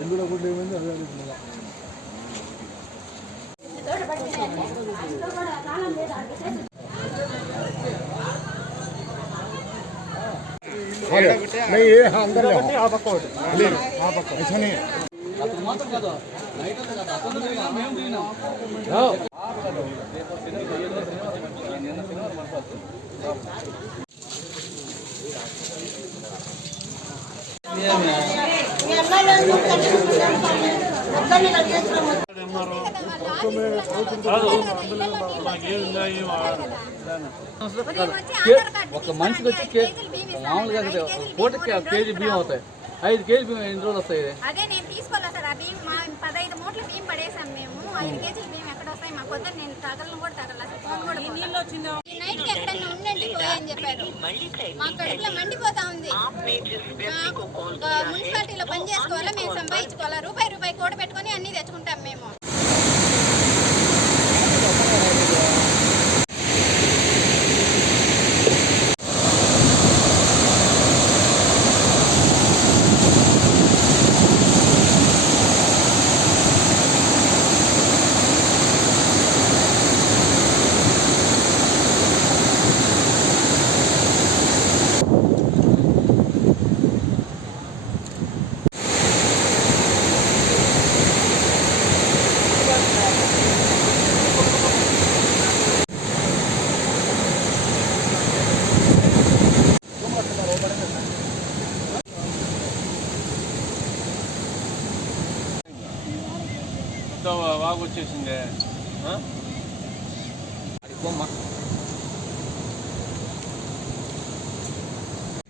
ఎందులో కూడా ఏమైంది అదే అడుగుతున్నా नहीं ये हाँ अंदर ले आप पक्का ले आप पक्का ऐसा नहीं है ఒక మనిషికి వచ్చి మామూలుగా పూటకి కేజీ బియ్యం అవుతాయి. ఐదు కేజీ బియ్యం ఎన్ని రోజులు వస్తాయి? అదే నేను తీసుకోలే సార్? ఆ బియ్యం మా పదహైదు మూట్ల బియ్యం పడేసాం మేము. ఐదు కేజీల బియ్యం ఎక్కడ వస్తాయి? మా పొద్దున్న నేను తగలను కూడా తగల ఫోన్ కూడా నీళ్ళు వచ్చిందో నైట్కి ఎక్కడన్నా ఉండండి పోయని చెప్పారు. మా కడుపులో మండిపోతా ఉంది. మాకు మున్సిపాలిటీలో పని చేసుకోవాలా మేము సంపాదించుకోవాలా రూపాయి రూపాయి కూడ పెట్టుకొని అన్ని తెచ్చుకుంటాం మేము. 갔다 와, 와고 치신데, 어? 아니, 꼭 막.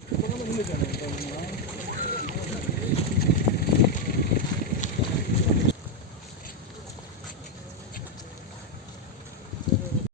조금 더 힘들잖아요,